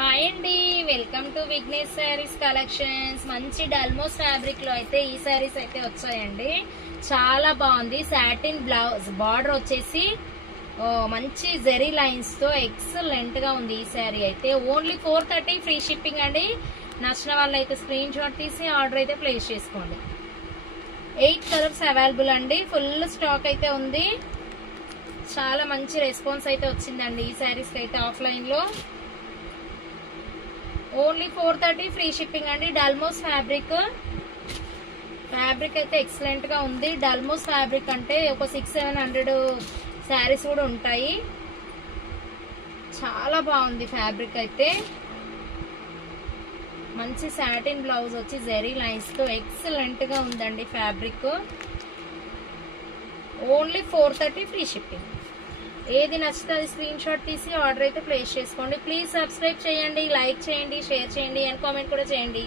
Hi అండి, welcome to Vignesh saris collections. మంచి డల్మోస్ fabric లో అయితే ఈ శారీస్ అయితే వచ్చాయండి. చాలా బాగుంది. సాటిన్ బ్లౌజ్, బార్డర్ వచ్చేసి మంచి జెరీ లైన్స్ తో ఎక్సలెంట్ గా ఉంది ఈ శారీ అయితే. ఓన్లీ 430 ఫ్రీ షిప్పింగ్ అండి. నచ్చిన వాళ్ళు అయితే స్క్రీన్ షాట్ తీసి ఆర్డర్ అయితే ప్లేస్ చేసుకోండి. 8 కలర్స్ అవైలబుల్ అండి. ఫుల్ స్టాక్ అయితే ఉంది. చాలా మంచి రెస్పాన్స్ అయితే వచ్చిందండి ఈ శారీస్ అయితే. ఆఫ్లైన్ లో ఓన్లీ 430 ఫ్రీ షిప్పింగ్ అండి. డల్మోస్ ఫ్యాబ్రిక్ అయితే ఎక్సలెంట్ గా ఉంది. డల్మోస్ ఫ్యాబ్రిక్ అంటే ఒక 600-700 శారీస్ కూడా ఉంటాయి. చాలా బాగుంది ఫ్యాబ్రిక్ అయితే. మంచి సాటిన్ బ్లౌజ్ వచ్చి జెరీ లైన్స్ తో ఎక్సలెంట్ గా ఉందండి ఫ్యాబ్రిక్. Only 430 free shipping. ఏది నచ్చితే అది స్క్రీన్ షాట్ తీసి ఆర్డర్ అయితే ప్లేస్ చేసుకోండి. ప్లీజ్ సబ్స్క్రైబ్ చేయండి, లైక్ చేయండి, షేర్ చేయండి అండ్ కామెంట్ కూడా చేయండి.